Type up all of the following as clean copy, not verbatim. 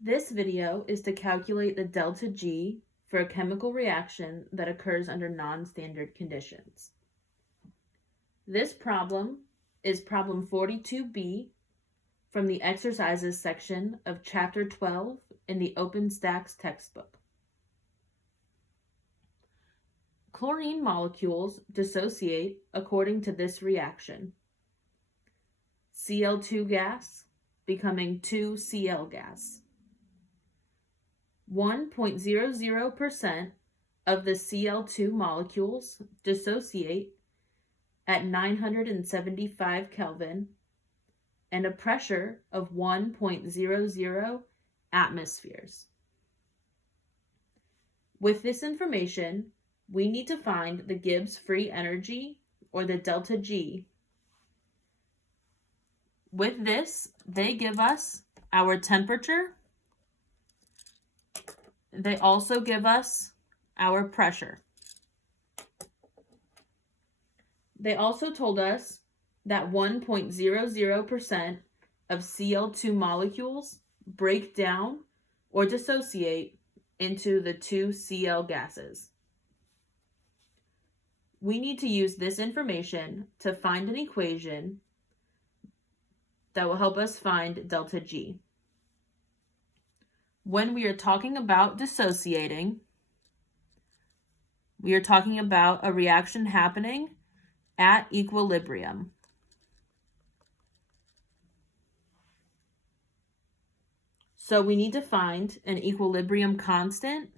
This video is to calculate the delta G for a chemical reaction that occurs under non-standard conditions. This problem is problem 42B from the exercises section of chapter 12 in the OpenStax textbook. Chlorine molecules dissociate according to this reaction. Cl2 gas becoming 2Cl gas. 1.00% of the Cl2 molecules dissociate at 975 Kelvin and a pressure of 1.00 atmospheres. With this information, we need to find the Gibbs free energy, or the delta G. With this, they give us our temperature. They also give us our pressure. They also told us that 1.00% of Cl2 molecules break down or dissociate into the 2Cl gases. We need to use this information to find an equation that will help us find delta G. When we are talking about dissociating, we are talking about a reaction happening at equilibrium. So we need to find an equilibrium constant,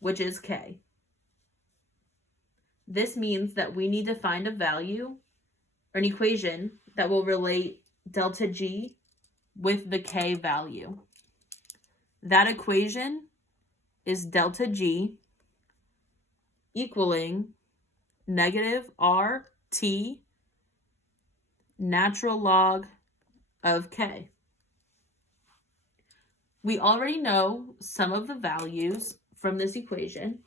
which is K. This means that we need to find a value or an equation that will relate delta G with the K value. That equation is delta G equaling negative RT natural log of K. We already know some of the values from this equation.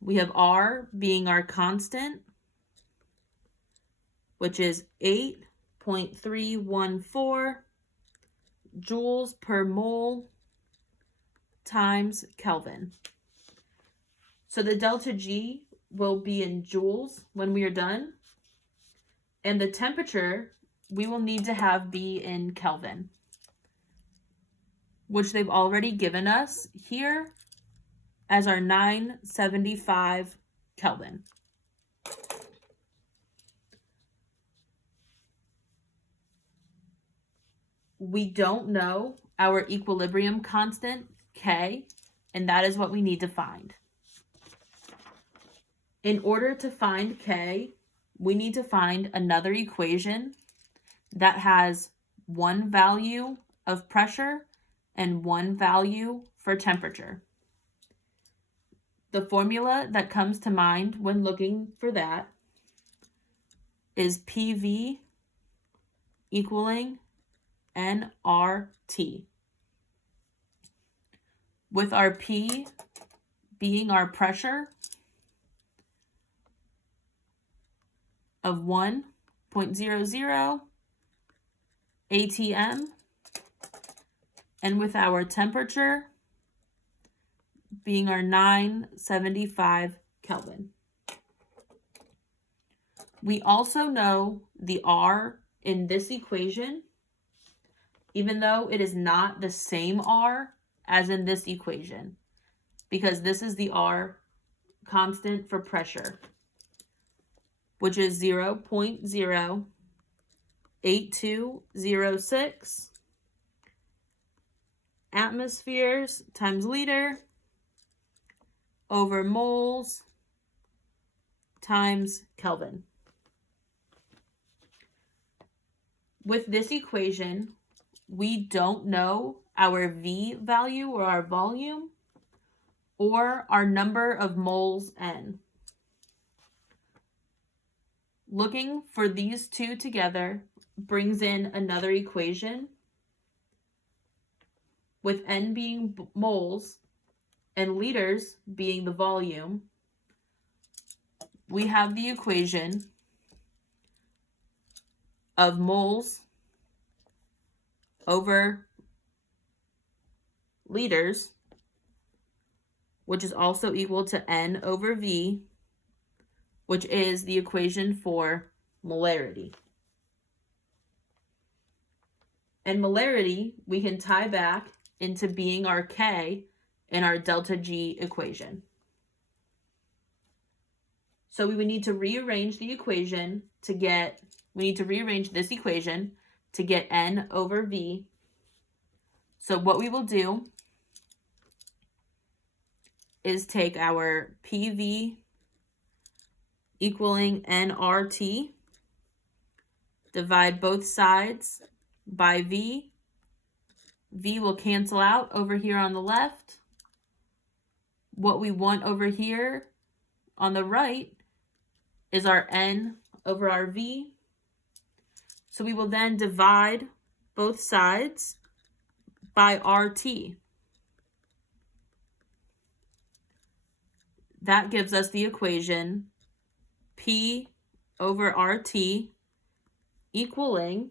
We have R being our constant, which is 8.314 joules per mole times Kelvin. So the delta G will be in joules when we are done, and the temperature we will need to have be in Kelvin, which they've already given us here as our 975 Kelvin. We don't know our equilibrium constant, K, and that is what we need to find. In order to find K, we need to find another equation that has one value of pressure and one value for temperature. The formula that comes to mind when looking for that is PV equaling nRT, with our P being our pressure of 1.00 atm, and with our temperature being our 975 Kelvin. We also know the R in this equation, even though it is not the same R as in this equation, because this is the R constant for pressure, which is 0.08206 atmospheres times liter over moles times Kelvin. With this equation, we don't know our V value or our volume or our number of moles N. Looking for these two together brings in another equation, with N being moles and liters being the volume. We have the equation of moles over liters, which is also equal to N over V, which is the equation for molarity. And molarity, we can tie back into being our K in our delta G equation. So we would need to rearrange the equation to get, we need to rearrange this equation to get N over V. So what we will do is take our PV equaling nRT, divide both sides by V. V will cancel out over here on the left. What we want over here on the right is our N over our V. So we will then divide both sides by RT. That gives us the equation P over RT equaling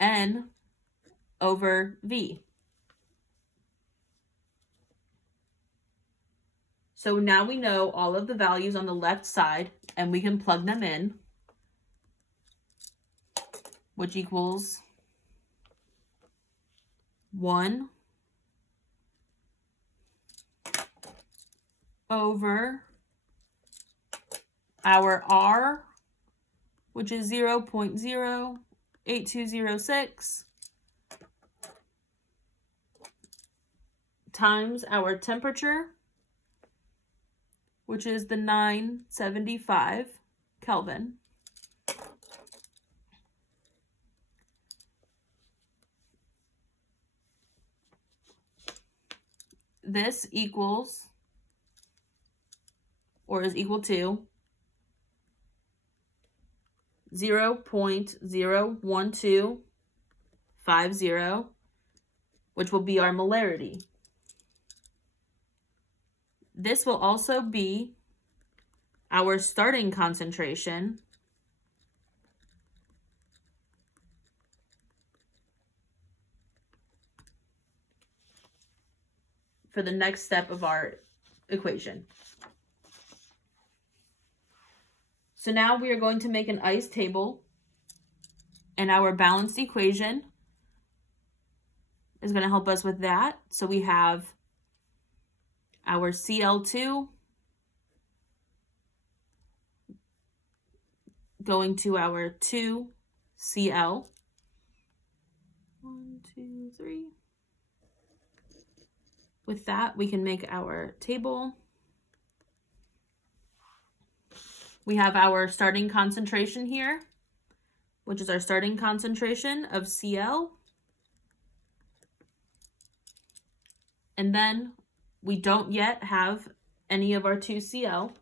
N over V. So now we know all of the values on the left side, and we can plug them in, which equals 1 over our R, which is 0.08206, times our temperature, which is the 975 Kelvin. This equals, or is equal to, 0.01250, which will be our molarity. This will also be our starting concentration for the next step of our equation. So now we are going to make an ice table, and our balanced equation is going to help us with that. So we have our Cl2 going to our 2Cl. 1, 2, 3. With that, we can make our table. We have our starting concentration here, which is our starting concentration of Cl. And then we don't yet have any of our 2Cl.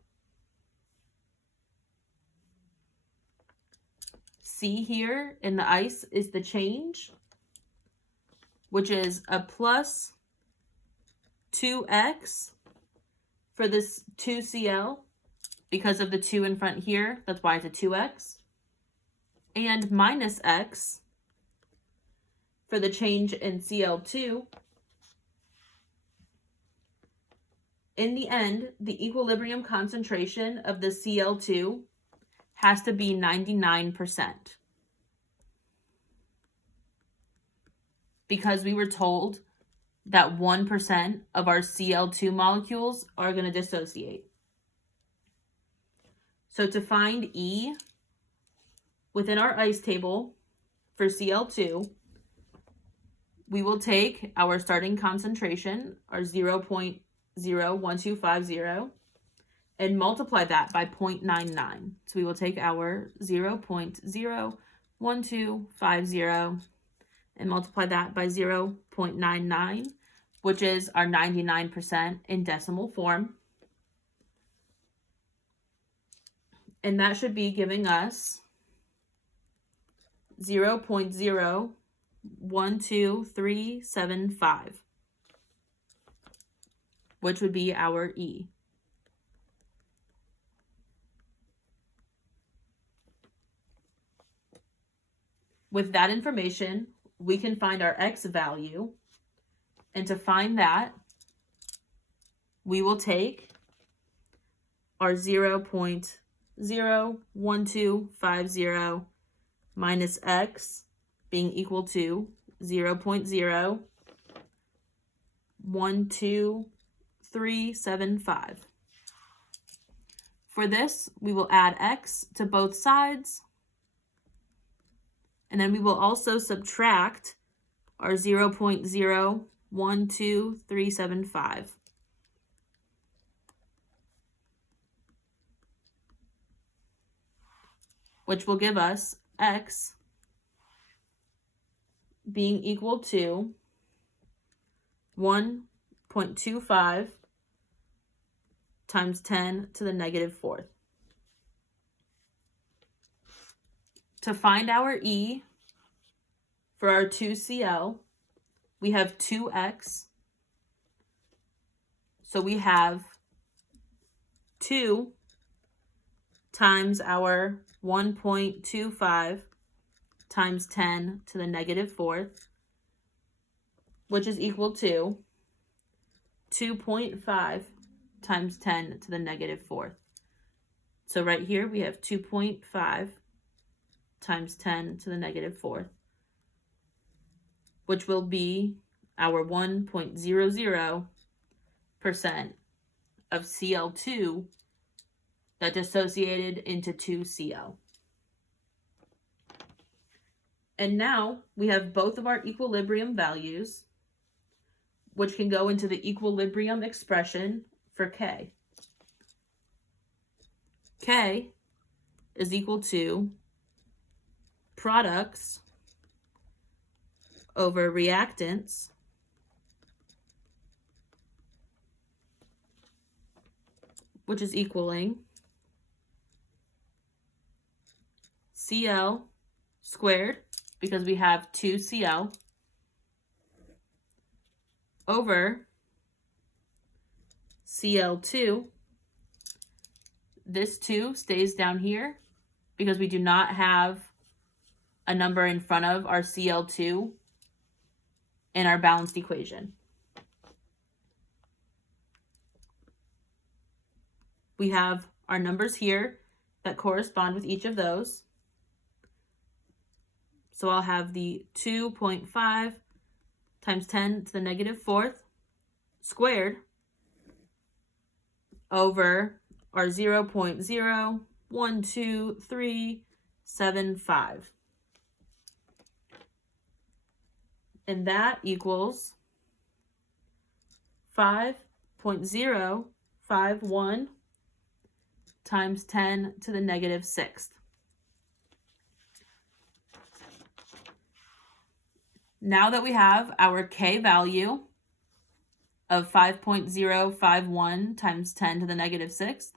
C here in the ice is the change, which is a plus 2x for this 2Cl because of the 2 in front here. That's why it's a 2x. And minus x for the change in Cl2. In the end, the equilibrium concentration of the Cl2 has to be 99%. Because we were told that 1% of our Cl2 molecules are going to dissociate. So to find E within our ice table for Cl2, we will take our starting concentration, our 0.01250, and multiply that by 0.99. So we will take our 0.01250 and multiply that by 0.99, which is our 99% in decimal form. And that should be giving us 0.012375, which would be our E. with that information, we can find our X value. And to find that, we will take our 0.01250 minus X being equal to 0.012375. For this, we will add X to both sides, and then we will also subtract our 0.012375. Which will give us X being equal to 1.25 times 10 to the negative 4th. To find our E for our 2Cl, we have 2X. So we have 2 times our 1.25 times 10 to the negative 4th, which is equal to 2.5 times 10 to the negative 4th. So right here we have 2.5 times 10 to the negative 4th, which will be our 1.00% of Cl2 that dissociated into 2Cl. And now we have both of our equilibrium values, which can go into the equilibrium expression for K. K is equal to products over reactants which is equaling Cl squared, because we have 2Cl, over Cl2. This 2 stays down here because we do not have a number in front of our Cl2 in our balanced equation. We have our numbers here that correspond with each of those. So I'll have the 2.5 times 10 to the negative 4th squared over our 0.012375. And that equals 5.051 times 10 to the negative 6th. Now that we have our K value of 5.051 times 10 to the negative 6th,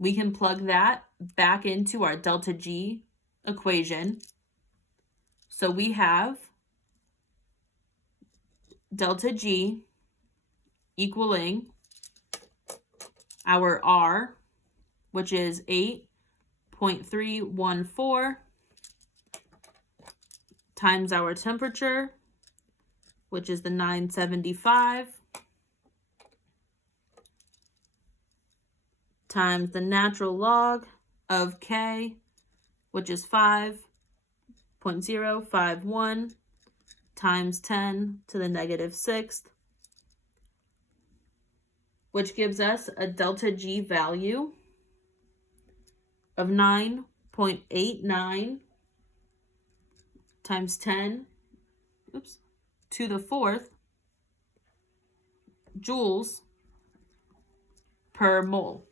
we can plug that back into our delta G equation. So we have delta G equaling our R, which is 8.314 times our temperature, which is the 975, times the natural log of K, which is 5.051 times 10 to the negative 6th, which gives us a delta G value of 9.89 times 10 to the 4th joules per mole.